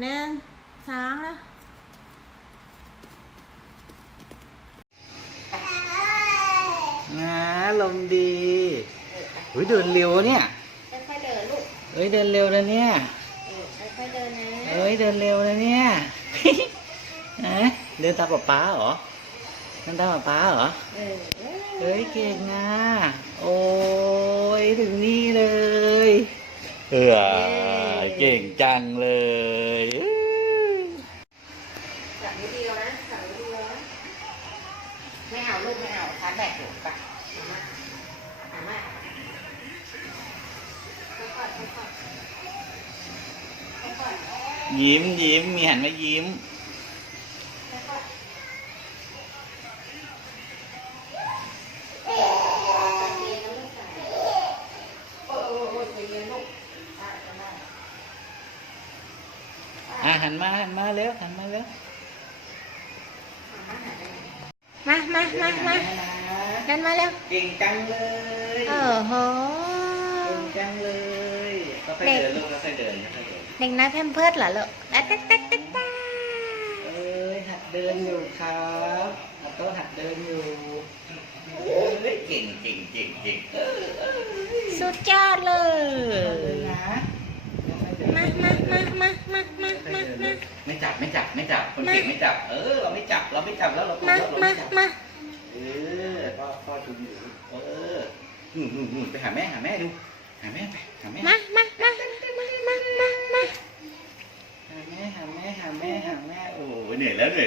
หนึ่งสองแล้วงาลมดีเฮ้ยเดินเร็วเนี่ยค่อยๆเดินลูกเฮ้ยเดินเร็วนะเนี่ยเออค่อยๆเดินนะเฮ้ยเดินเร็วนะเนี่ย ฮะเดินตามป๊าป๊าเหรอเดินตามป๊าป๊าเหรอ เออเฮ้ยเก่งอะโอ้ยถึงนี่เลย เออ เก่งจังเลยอื้อจับนิ้วเดียวนะจับนิ้วเดียวนะไม่เอาลูกไม่เอาชาร์จแบตอยู่ไปเอามาเอามาค่อยๆค่อยๆค่อยๆ ยิ้มยิ้มมีหันมายิ้ม อะหันมาหันมาเร็วหันมาเร็วมามามามากันมาเร็วเก่งจังเลยเออโหเก่งจังเลยก็ค่อยเดินลูกก็ค่อยเดินก็ค่อยเดินเด็กน้อยแพมเพิร์ดเหรอลูกตั๊กตั๊กตั๊กตั๊กตั๊กเอ้ยหัดเดินอยู่ครับหัดโต้หัดเดินอยู่เอ้ยเก่งเก่งเก่งเก่งเออเออสุดยอดเลเดินยนะ ไม่จับไม่จับ คนเก่งไม่จับ เออ เราไม่จับ เราไม่จับแล้วเรามาเรามาไม่จับมาเออพ่อพ่อดูอยู่เออนู่นนู่นนู่นไปหาแม่หาแม่ดู หาแม่ไป หาแม่ มามามามามามามาหาแม่หาแม่หาแม่หาแม่ โอ้ยเหนื่อยแล้วเหนื่อย